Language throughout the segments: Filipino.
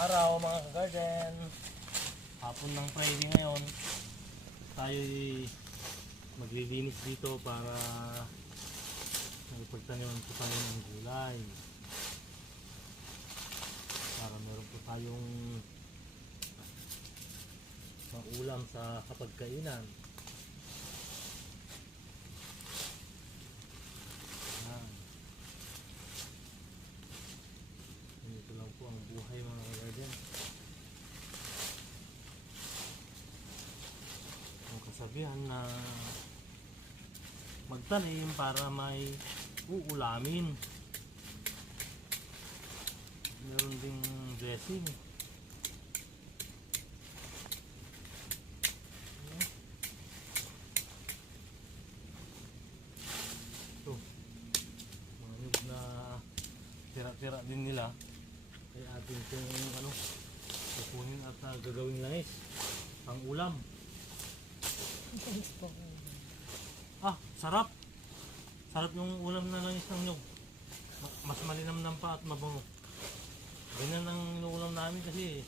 araw mga ka-garden. Hapon ng Friday ngayon. Tayo maglilinis dito para magpagtaniman po tayo ng gulay. Para meron po tayong ulam sa kapagkainan. Ito lang po ang buhay mga ka-garden. Ang kasabihan na magtanim para may uulamin. Meron ding blessing. Ito, mga nyug na tira-tira din nila. Ay atin itong kukunin at gagawin langis ang ulam. Sarap! Sarap yung ulam na langis ng nyug. Mas malinamnam pa at mabango. Ganyan ang inuulam namin kasi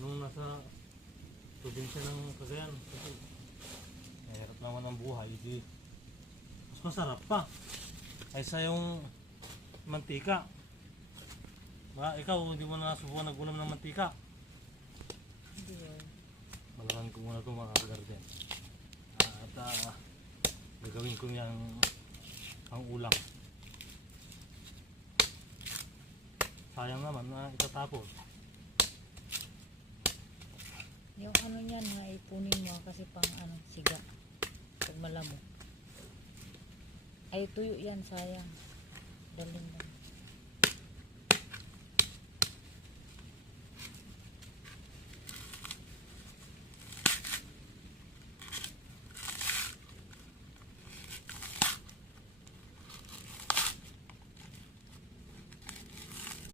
nung nasa probinsya ng Cagayan. Kasi mahirap naman ang buhay. Di mas masarap pa kaysa yung mantika. Ikaw, hindi mo na subukan nag-ulam ng mantika? Hindi. Malaman ko muna ito mga ka-garden. At gagawin ko yung ang ulam. Sayang naman na itatapon. Yung ano niyan, ipunin mo kasi pang siga. Pag malamok. Ay, tuyo yan, sayang. Dalhin mo.